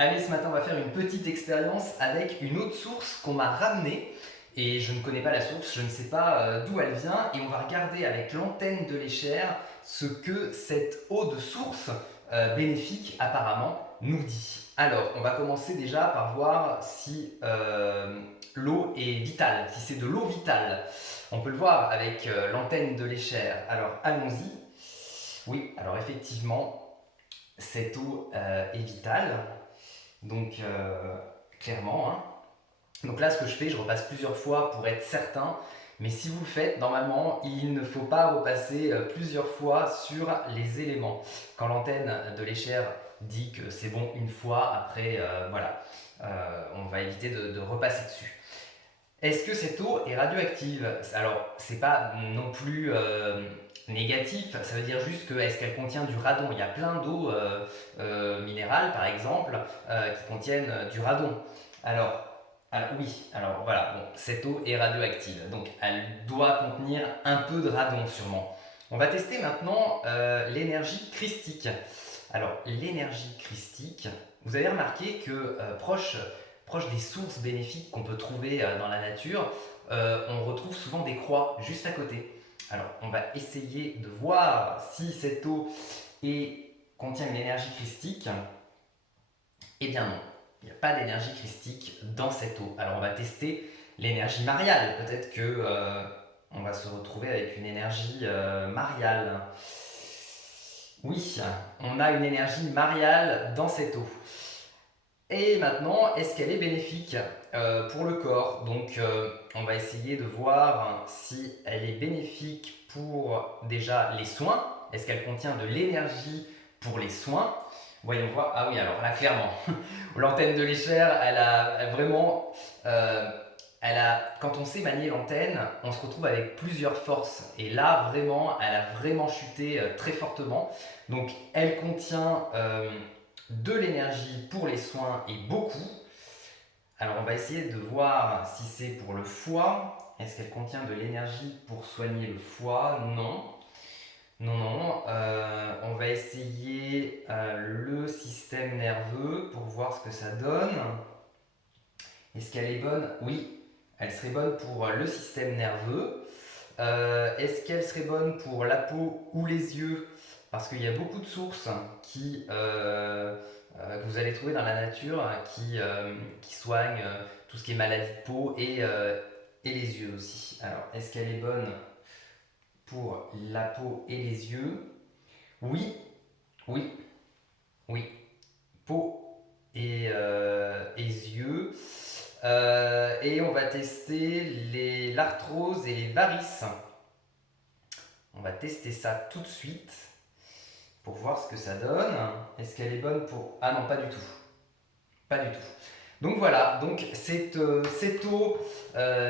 Allez, ce matin, on va faire une petite expérience avec une autre source qu'on m'a ramenée. Et je ne connais pas la source, je ne sais pas d'où elle vient. Et on va regarder avec l'antenne de l'échelle ce que cette eau de source bénéfique apparemment nous dit. Alors, on va commencer déjà par voir si l'eau est vitale, si c'est de l'eau vitale. On peut le voir avec l'antenne de l'échelle. Alors, allons-y. Oui, alors effectivement, cette eau est vitale. Donc, clairement, hein. Donc là, ce que je fais, je repasse plusieurs fois pour être certain. Mais si vous le faites, normalement, il ne faut pas repasser plusieurs fois sur les éléments. Quand l'antenne de l'échelle dit que c'est bon une fois, après, voilà, on va éviter de repasser dessus. Est-ce que cette eau est radioactive? Alors, c'est pas non plus négatif, ça veut dire juste que est-ce qu'elle contient du radon? Il y a plein d'eau minérales, par exemple, qui contiennent du radon. Alors, oui, alors voilà, bon, cette eau est radioactive, donc elle doit contenir un peu de radon sûrement. On va tester maintenant l'énergie christique. Alors, l'énergie christique, vous avez remarqué que proche des sources bénéfiques qu'on peut trouver dans la nature, on retrouve souvent des croix juste à côté. Alors, on va essayer de voir si cette eau contient une énergie christique. Eh bien non, il n'y a pas d'énergie christique dans cette eau. Alors, on va tester l'énergie mariale. Peut-être que on va se retrouver avec une énergie mariale. Oui, on a une énergie mariale dans cette eau. Et maintenant, est-ce qu'elle est bénéfique pour le corps? Donc, on va essayer de voir si elle est bénéfique pour déjà les soins. Est-ce qu'elle contient de l'énergie pour les soins? Voyons voir. Ah oui, alors là, clairement, l'antenne de l'échelle, elle a vraiment. Quand on sait manier l'antenne, on se retrouve avec plusieurs forces. Et là, vraiment, elle a vraiment chuté très fortement. Donc, elle contient de l'énergie pour les soins et beaucoup. Alors, on va essayer de voir si c'est pour le foie. Est-ce qu'elle contient de l'énergie pour soigner le foie? Non. Non, non. On va essayer le système nerveux pour voir ce que ça donne. Est-ce qu'elle est bonne? Oui, elle serait bonne pour le système nerveux. Est-ce qu'elle serait bonne pour la peau ou les yeux? Parce qu'il y a beaucoup de sources que vous allez trouver dans la nature qui soignent tout ce qui est maladie de peau et les yeux aussi. Alors, est-ce qu'elle est bonne pour la peau et les yeux? Oui, oui, oui. Peau et yeux. Et on va tester l'arthrose et les varices. On va tester ça tout de suite pour voir ce que ça donne. Est-ce qu'elle est bonne pour... Ah non, pas du tout. Pas du tout. Donc voilà, donc cette eau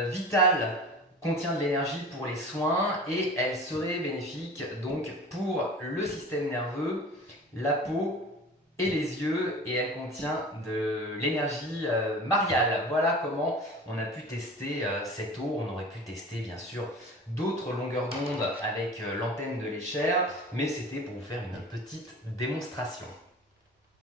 vitale contient de l'énergie pour les soins et elle serait bénéfique donc pour le système nerveux, la peau et les yeux, et elle contient de l'énergie mariale. Voilà comment on a pu tester cette eau. On aurait pu tester bien sûr d'autres longueurs d'onde avec l'antenne de l'échelle, mais c'était pour vous faire une petite démonstration.